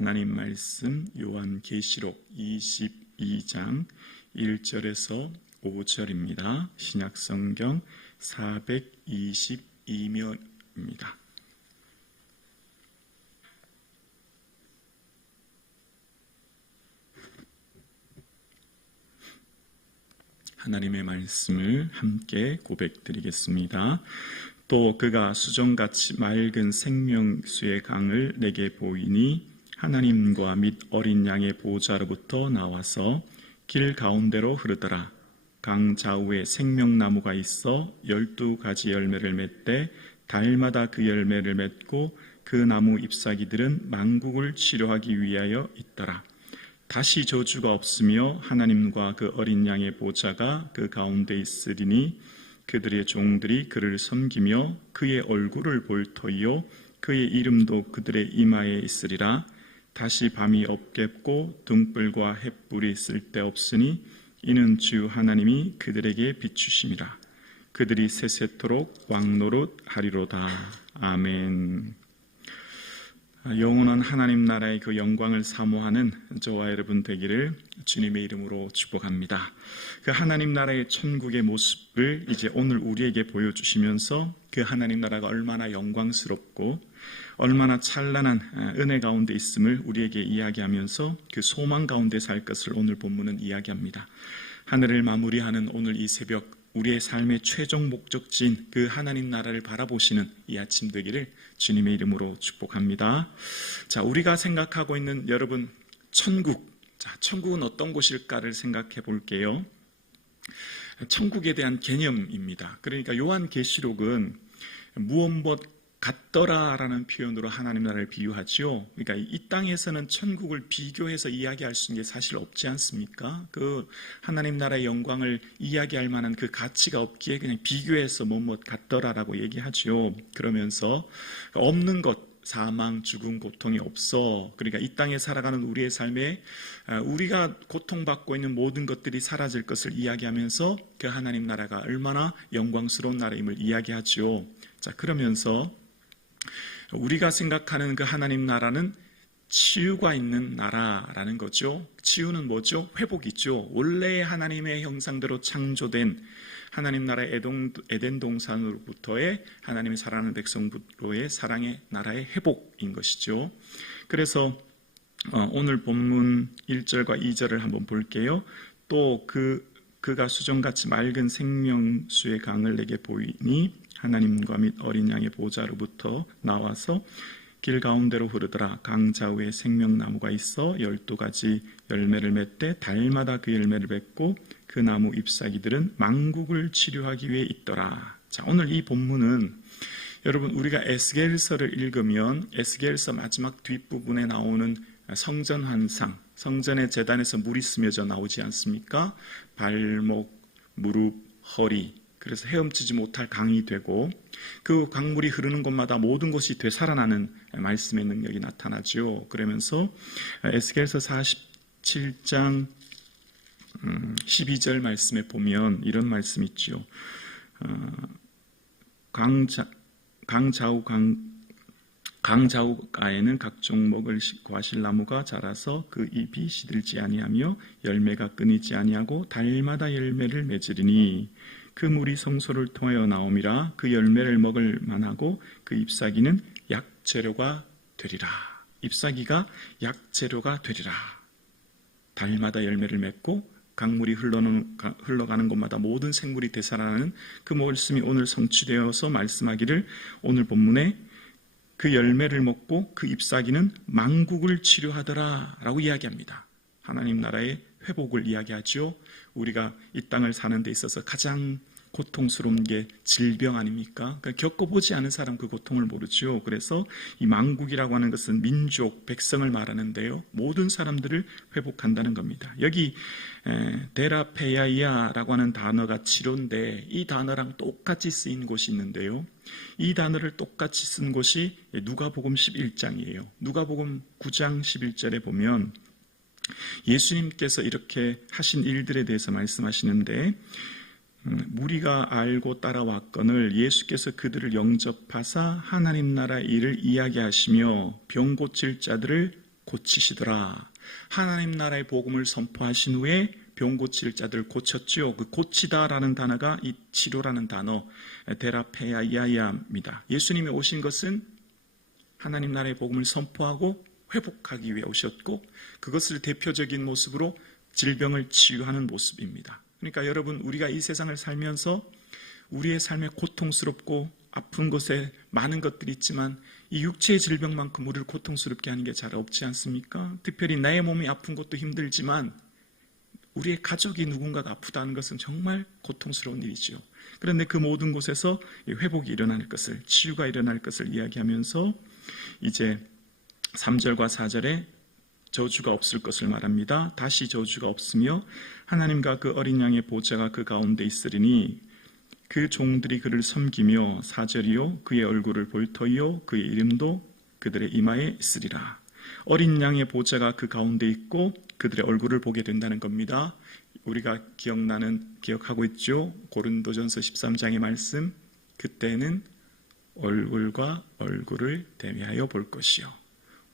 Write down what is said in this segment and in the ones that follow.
하나님 말씀 요한계시록 22장 1절에서 5절입니다. 신약성경 422면입니다. 하나님의 말씀을 함께 고백드리겠습니다. 또 그가 수정같이 맑은 생명수의 강을 내게 보이니 하나님과 및 어린 양의 보좌로부터 나와서 길 가운데로 흐르더라. 강 좌우에 생명나무가 있어 12가지 열매를 맺되 달마다 그 열매를 맺고 그 나무 잎사귀들은 만국을 치료하기 위하여 있더라. 다시 저주가 없으며 하나님과 그 어린 양의 보좌가 그 가운데 있으리니 그들의 종들이 그를 섬기며 그의 얼굴을 볼 터이요 그의 이름도 그들의 이마에 있으리라. 다시 밤이 없겠고 등불과 햇불이 쓸데없으니 이는 주 하나님이 그들에게 비추심이라. 그들이 세세토록 왕노릇 하리로다. 아멘. 영원한 하나님 나라의 그 영광을 사모하는 저와 여러분 되기를 주님의 이름으로 축복합니다. 그 하나님 나라의 천국의 모습을 이제 오늘 우리에게 보여주시면서 그 하나님 나라가 얼마나 영광스럽고 얼마나 찬란한 은혜 가운데 있음을 우리에게 이야기하면서 그 소망 가운데 살 것을 오늘 본문은 이야기합니다. 하늘을 마무리하는 오늘 이 새벽 우리의 삶의 최종 목적지인 그 하나님 나라를 바라보시는 이 아침 되기를 주님의 이름으로 축복합니다. 자, 우리가 생각하고 있는 여러분 천국, 자, 천국은 어떤 곳일까를 생각해 볼게요. 천국에 대한 개념입니다. 그러니까 요한계시록은 무엇 같더라라는 표현으로 하나님 나라를 비유하죠. 그러니까 이 땅에서는 천국을 비교해서 이야기할 수 있는 게 사실 없지 않습니까? 그 하나님 나라의 영광을 이야기할 만한 그 가치가 없기에 그냥 비교해서 무엇 같더라라고 얘기하죠. 그러면서 없는 것, 사망, 죽음, 고통이 없어. 그러니까 이 땅에 살아가는 우리의 삶에 우리가 고통받고 있는 모든 것들이 사라질 것을 이야기하면서 그 하나님 나라가 얼마나 영광스러운 나라임을 이야기하죠. 자, 그러면서 우리가 생각하는 그 하나님 나라는 치유가 있는 나라라는 거죠. 치유는 뭐죠? 회복이죠. 원래 하나님의 형상대로 창조된 하나님 나라의 에덴 동산으로부터의 하나님의 사랑하는 백성으로의 사랑의 나라의 회복인 것이죠. 그래서 오늘 본문 1절과 2절을 한번 볼게요. 또 그가 수정같이 맑은 생명수의 강을 내게 보이니 하나님과 및 어린 양의 보좌로부터 나와서 길 가운데로 흐르더라. 강 좌우에 생명나무가 있어 12가지 열매를 맺되 달마다 그 열매를 맺고 그 나무 잎사귀들은 만국을 치료하기 위해 있더라. 자, 오늘 이 본문은 여러분 우리가 에스겔서를 읽으면 에스겔서 마지막 뒷부분에 나오는 성전 환상, 성전의 제단에서 물이 스며져 나오지 않습니까? 발목, 무릎, 허리, 그래서 헤엄치지 못할 강이 되고 그 강물이 흐르는 곳마다 모든 것이 되살아나는 말씀의 능력이 나타나죠. 그러면서 에스겔서 47장 12절 말씀에 보면 이런 말씀이 있죠. 강 좌우가에는 각종 먹을 과실나무가 자라서 그 잎이 시들지 아니하며 열매가 끊이지 아니하고 달마다 열매를 맺으리니 그 물이 성소를 통하여 나옴이라. 그 열매를 먹을 만하고 그 잎사귀는 약재료가 되리라. 잎사귀가 약재료가 되리라. 달마다 열매를 맺고 강물이 흘러가는 곳마다 모든 생물이 되살아나는 그 말씀이 오늘 성취되어서 말씀하기를 오늘 본문에 그 열매를 먹고 그 잎사귀는 만국을 치료하더라 라고 이야기합니다. 하나님 나라의 회복을 이야기하죠. 우리가 이 땅을 사는 데 있어서 가장 고통스러운 게 질병 아닙니까? 그러니까 겪어보지 않은 사람 그 고통을 모르죠. 그래서 이 만국이라고 하는 것은 민족, 백성을 말하는데요. 모든 사람들을 회복한다는 겁니다. 여기 데라페야이아라고 하는 단어가 치료인데 이 단어랑 똑같이 쓰인 곳이 있는데요. 이 단어를 똑같이 쓴 곳이 누가복음 11장이에요. 누가복음 9장 11절에 보면 예수님께서 이렇게 하신 일들에 대해서 말씀하시는데 무리가 알고 따라왔거늘 예수께서 그들을 영접하사 하나님 나라 일을 이야기하시며 병 고칠 자들을 고치시더라. 하나님 나라의 복음을 선포하신 후에 병 고칠 자들 고쳤죠. 그 고치다라는 단어가 이 치료라는 단어 데라페아이아입니다. 예수님이 오신 것은 하나님 나라의 복음을 선포하고 회복하기 위해 오셨고, 그것을 대표적인 모습으로 질병을 치유하는 모습입니다. 그러니까 여러분, 우리가 이 세상을 살면서 우리의 삶에 고통스럽고 아픈 곳에 많은 것들이 있지만 이 육체의 질병만큼 우리를 고통스럽게 하는 게 잘 없지 않습니까? 특별히 나의 몸이 아픈 것도 힘들지만 우리의 가족이 누군가가 아프다는 것은 정말 고통스러운 일이죠. 그런데 그 모든 곳에서 회복이 일어날 것을, 치유가 일어날 것을 이야기하면서 이제 3절과 4절에 저주가 없을 것을 말합니다. 다시 저주가 없으며 하나님과 그 어린 양의 보좌가 그 가운데 있으리니 그 종들이 그를 섬기며 4절이요 그의 얼굴을 볼 터이요 그의 이름도 그들의 이마에 있으리라. 어린 양의 보좌가 그 가운데 있고 그들의 얼굴을 보게 된다는 겁니다. 우리가 기억하고 있죠. 고린도전서 13장의 말씀, 그때는 얼굴과 얼굴을 대면하여 볼 것이요.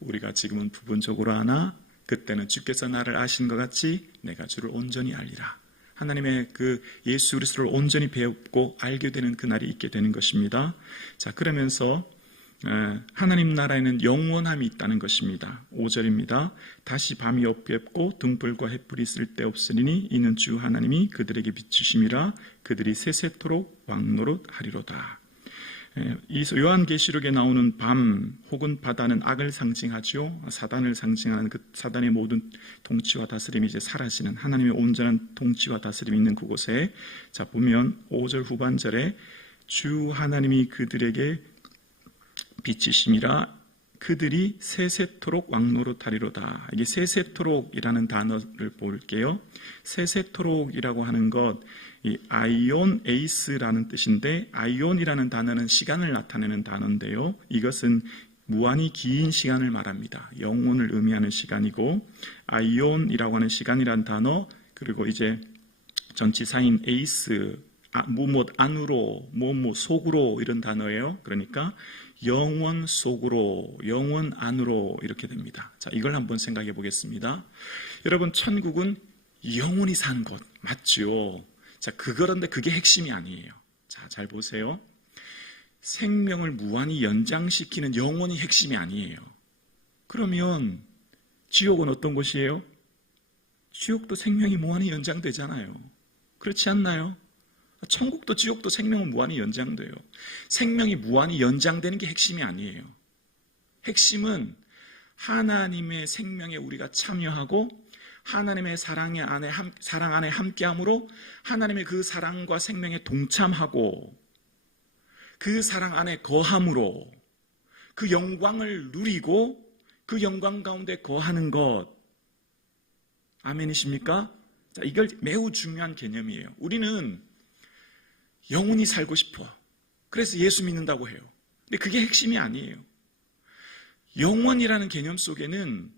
우리가 지금은 부분적으로 아나 그때는 주께서 나를 아신 것 같이 내가 주를 온전히 알리라. 하나님의 그 예수 그리스도를 온전히 배우고 알게 되는 그날이 있게 되는 것입니다. 자, 그러면서 하나님 나라에는 영원함이 있다는 것입니다. 5절입니다. 다시 밤이 없겠고 등불과 햇불이 쓸데없으리니 이는 주 하나님이 그들에게 비추심이라. 그들이 세세토록 왕노릇하리로다. 이 요한계시록에 나오는 밤 혹은 바다는 악을 상징하죠. 사단을 상징하는 그 사단의 모든 통치와 다스림이 이제 사라지는 하나님의 온전한 통치와 다스림이 있는 그곳에, 자 보면 5절 후반절에 주 하나님이 그들에게 비치심이라. 그들이 세세토록 왕노릇하리로다. 이게 세세토록이라는 단어를 볼게요. 세세토록이라고 하는 것, 이 아이온 에이스라는 뜻인데, 아이온이라는 단어는 시간을 나타내는 단어인데요. 이것은 무한히 긴 시간을 말합니다. 영혼을 의미하는 시간이고, 아이온이라고 하는 시간이란 단어, 그리고 이제 전치사인 에이스, 무엇 안으로, 무엇 속으로 이런 단어예요. 그러니까 영원 속으로, 영원 안으로 이렇게 됩니다. 자, 이걸 한번 생각해 보겠습니다. 여러분, 천국은 영원히 산 곳 맞죠? 자, 그런데 그게 핵심이 아니에요. 자, 잘 보세요. 생명을 무한히 연장시키는 영원히 핵심이 아니에요. 그러면 지옥은 어떤 곳이에요? 지옥도 생명이 무한히 연장되잖아요. 그렇지 않나요? 천국도 지옥도 생명은 무한히 연장돼요. 생명이 무한히 연장되는 게 핵심이 아니에요. 핵심은 하나님의 생명에 우리가 참여하고 하나님의 사랑 안에 함께함으로 하나님의 그 사랑과 생명에 동참하고 그 사랑 안에 거함으로 그 영광을 누리고 그 영광 가운데 거하는 것. 아멘이십니까? 자, 이걸 매우 중요한 개념이에요. 우리는 영원히 살고 싶어. 그래서 예수 믿는다고 해요. 근데 그게 핵심이 아니에요. 영원이라는 개념 속에는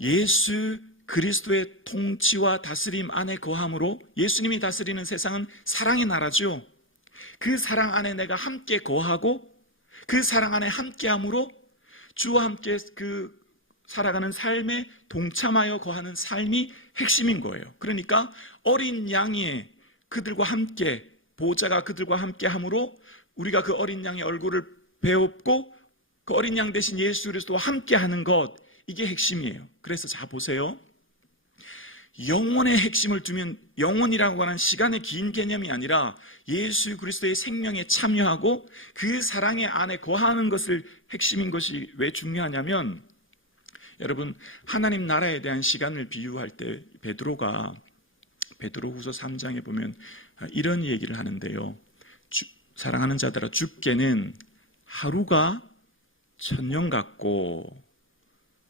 예수 그리스도의 통치와 다스림 안에 거함으로, 예수님이 다스리는 세상은 사랑의 나라죠. 그 사랑 안에 내가 함께 거하고 그 사랑 안에 함께함으로 주와 함께 그 살아가는 삶에 동참하여 거하는 삶이 핵심인 거예요. 그러니까 어린 양이 그들과 함께, 보좌가 그들과 함께함으로 우리가 그 어린 양의 얼굴을 배웠고 그 어린 양 대신 예수 그리스도와 함께하는 것, 이게 핵심이에요. 그래서 자 보세요. 영혼의 핵심을 두면 영혼이라고 하는 시간의 긴 개념이 아니라 예수 그리스도의 생명에 참여하고 그 사랑의 안에 거하는 것을 핵심인 것이 왜 중요하냐면, 여러분, 하나님 나라에 대한 시간을 비유할 때 베드로후서 3장에 보면 이런 얘기를 하는데요. 사랑하는 자들아, 주께는 하루가 1000년 같고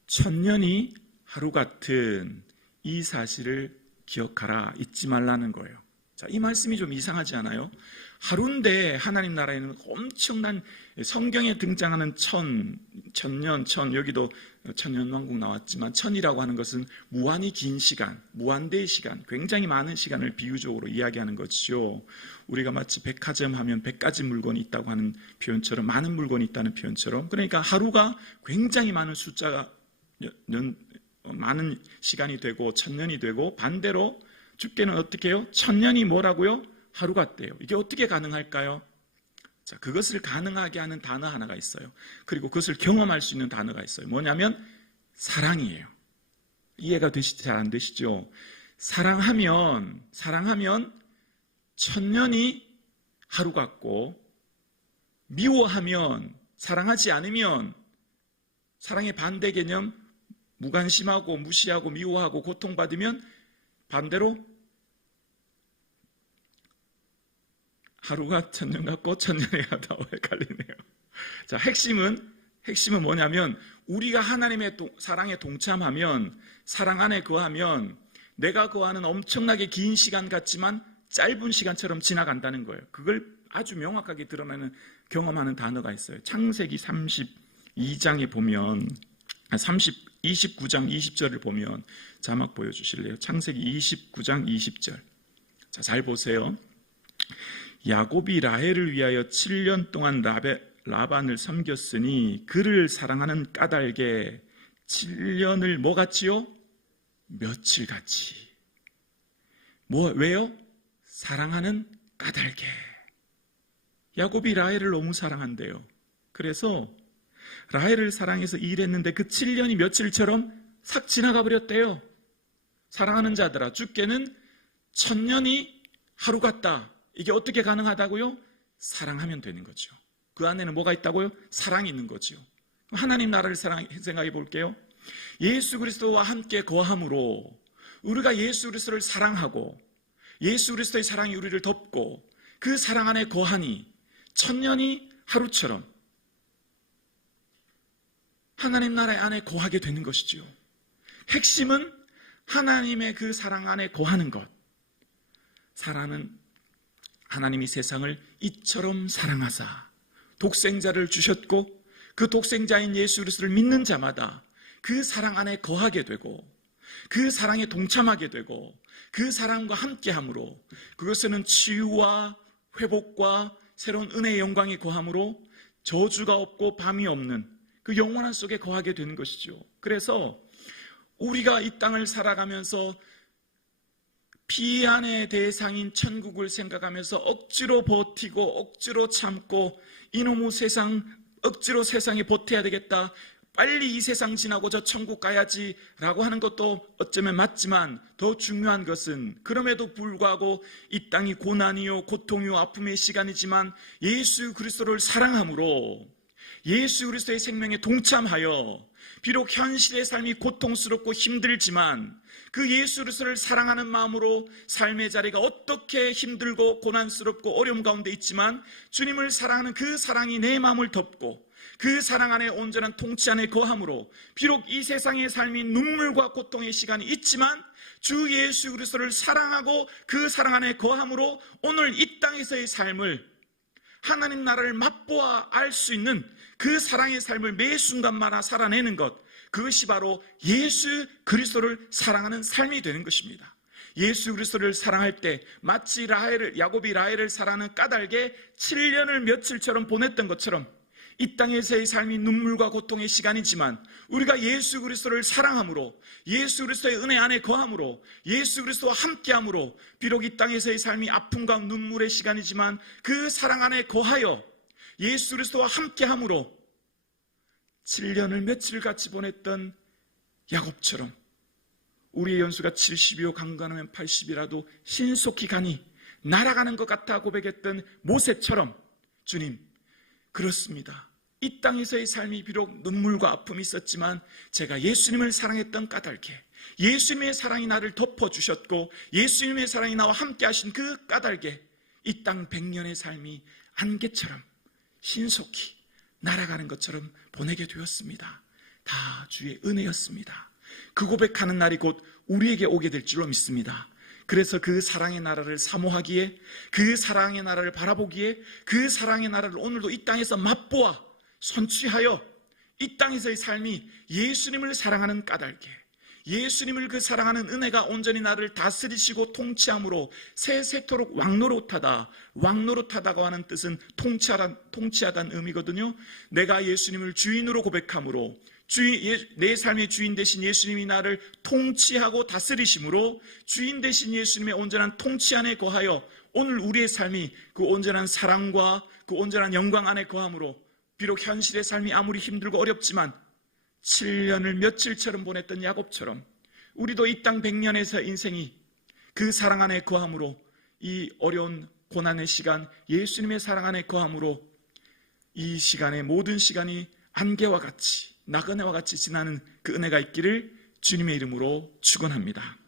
1000년이 하루 같은 이 사실을 기억하라, 잊지 말라는 거예요. 자, 이 말씀이 좀 이상하지 않아요? 하루인데 하나님 나라에는 엄청난, 성경에 등장하는 천년, 여기도 천년왕국 나왔지만 천이라고 하는 것은 무한히 긴 시간, 무한대의 시간, 굉장히 많은 시간을 비유적으로 이야기하는 것이죠. 우리가 마치 백화점 하면 100가지 물건이 있다고 하는 표현처럼, 많은 물건이 있다는 표현처럼, 그러니까 하루가 굉장히 많은 숫자가 많은 시간이 되고 1000년이 되고, 반대로 주께는 어떻게 해요? 1000년이 뭐라고요? 하루 같대요. 이게 어떻게 가능할까요? 자, 그것을 가능하게 하는 단어 하나가 있어요. 그리고 그것을 경험할 수 있는 단어가 있어요. 뭐냐면 사랑이에요. 이해가 되시지? 잘 안 되시죠? 사랑하면 1000년이 하루 같고, 미워하면, 사랑하지 않으면, 사랑의 반대 개념, 무관심하고 무시하고 미워하고 고통받으면 반대로 하루가 1000년 같고 1000년이 가다 헷갈리네요. 자, 핵심은 뭐냐면, 우리가 하나님의 사랑에 동참하면, 사랑 안에 거하면 내가 거하는 엄청나게 긴 시간 같지만 짧은 시간처럼 지나간다는 거예요. 그걸 아주 명확하게 드러내는, 경험하는 단어가 있어요. 창세기 32장에 보면 29장 20절을 보면, 자막 보여주실래요? 창세기 29장 20절. 자, 잘 보세요. 야곱이 라헬을 위하여 7년 동안 라반을 섬겼으니 그를 사랑하는 까닭에 7년을 뭐 같지요? 며칠 같이. 왜요? 사랑하는 까닭에. 야곱이 라헬을 너무 사랑한대요. 그래서 라헬을 사랑해서 일했는데 그 7년이 며칠처럼 싹 지나가 버렸대요. 사랑하는 자들아, 주께는 1000년이 하루 같다. 이게 어떻게 가능하다고요? 사랑하면 되는 거죠. 그 안에는 뭐가 있다고요? 사랑이 있는 거죠. 하나님 나라를 생각해 볼게요. 예수 그리스도와 함께 거함으로, 우리가 예수 그리스도를 사랑하고 예수 그리스도의 사랑이 우리를 덮고 그 사랑 안에 거하니 1000년이 하루처럼 하나님 나라 안에 거하게 되는 것이죠. 핵심은 하나님의 그 사랑 안에 거하는 것. 사랑은 하나님이 세상을 이처럼 사랑하사 독생자를 주셨고, 그 독생자인 예수 그리스도를 믿는 자마다 그 사랑 안에 거하게 되고, 그 사랑에 동참하게 되고, 그 사랑과 함께함으로, 그것은 치유와 회복과 새로운 은혜의 영광에 거함으로 저주가 없고 밤이 없는 그 영원한 속에 거하게 되는 것이죠. 그래서 우리가 이 땅을 살아가면서 피안의 대상인 천국을 생각하면서 억지로 버티고 억지로 참고, 이놈의 세상, 억지로 세상에 버텨야 되겠다, 빨리 이 세상 지나고 저 천국 가야지 라고 하는 것도 어쩌면 맞지만, 더 중요한 것은 그럼에도 불구하고 이 땅이 고난이요 고통이요 아픔의 시간이지만 예수 그리스도를 사랑함으로 예수 그리스도의 생명에 동참하여, 비록 현실의 삶이 고통스럽고 힘들지만 그 예수 그리스도를 사랑하는 마음으로 삶의 자리가 어떻게 힘들고 고난스럽고 어려움 가운데 있지만 주님을 사랑하는 그 사랑이 내 마음을 덮고 그 사랑 안에 온전한 통치 안에 거함으로, 비록 이 세상의 삶이 눈물과 고통의 시간이 있지만 주 예수 그리스도를 사랑하고 그 사랑 안에 거함으로 오늘 이 땅에서의 삶을, 하나님 나라를 맛보아 알 수 있는 그 사랑의 삶을 매 순간마다 살아내는 것, 그것이 바로 예수 그리스도를 사랑하는 삶이 되는 것입니다. 예수 그리스도를 사랑할 때 마치 야곱이 라헬을 사랑하는 까닭에 7년을 며칠처럼 보냈던 것처럼, 이 땅에서의 삶이 눈물과 고통의 시간이지만 우리가 예수 그리스도를 사랑함으로, 예수 그리스도의 은혜 안에 거함으로, 예수 그리스도와 함께함으로, 비록 이 땅에서의 삶이 아픔과 눈물의 시간이지만 그 사랑 안에 거하여 예수 그리스도와 함께함으로 7년을 며칠같이 보냈던 야곱처럼 우리의 연수가 70이요 강건하면 80이라도 신속히 가니 날아가는 것 같아 고백했던 모세처럼, 주님, 그렇습니다. 이 땅에서의 삶이 비록 눈물과 아픔이 있었지만 제가 예수님을 사랑했던 까닭에, 예수님의 사랑이 나를 덮어주셨고 예수님의 사랑이 나와 함께 하신 그 까닭에 이 땅 100년의 삶이 안개처럼 신속히 날아가는 것처럼 보내게 되었습니다. 다 주의 은혜였습니다. 그 고백하는 날이 곧 우리에게 오게 될 줄로 믿습니다. 그래서 그 사랑의 나라를 사모하기에, 그 사랑의 나라를 바라보기에, 그 사랑의 나라를 오늘도 이 땅에서 맛보아 선취하여 이 땅에서의 삶이 예수님을 사랑하는 까닭에, 예수님을 그 사랑하는 은혜가 온전히 나를 다스리시고 통치함으로 세세토록 왕노릇하다. 왕노릇하다고 하는 뜻은 통치하다는 의미거든요. 내가 예수님을 주인으로 고백함으로 내 삶의 주인 되신 예수님이 나를 통치하고 다스리심으로 주인 되신 예수님의 온전한 통치 안에 거하여 오늘 우리의 삶이 그 온전한 사랑과 그 온전한 영광 안에 거함으로 비록 현실의 삶이 아무리 힘들고 어렵지만 7년을 며칠처럼 보냈던 야곱처럼 우리도 이 땅 100년에서 인생이 그 사랑 안에 거함으로 이 어려운 고난의 시간 예수님의 사랑 안에 거함으로 이 시간의 모든 시간이 안개와 같이 나그네와 같이 지나는 그 은혜가 있기를 주님의 이름으로 축원합니다.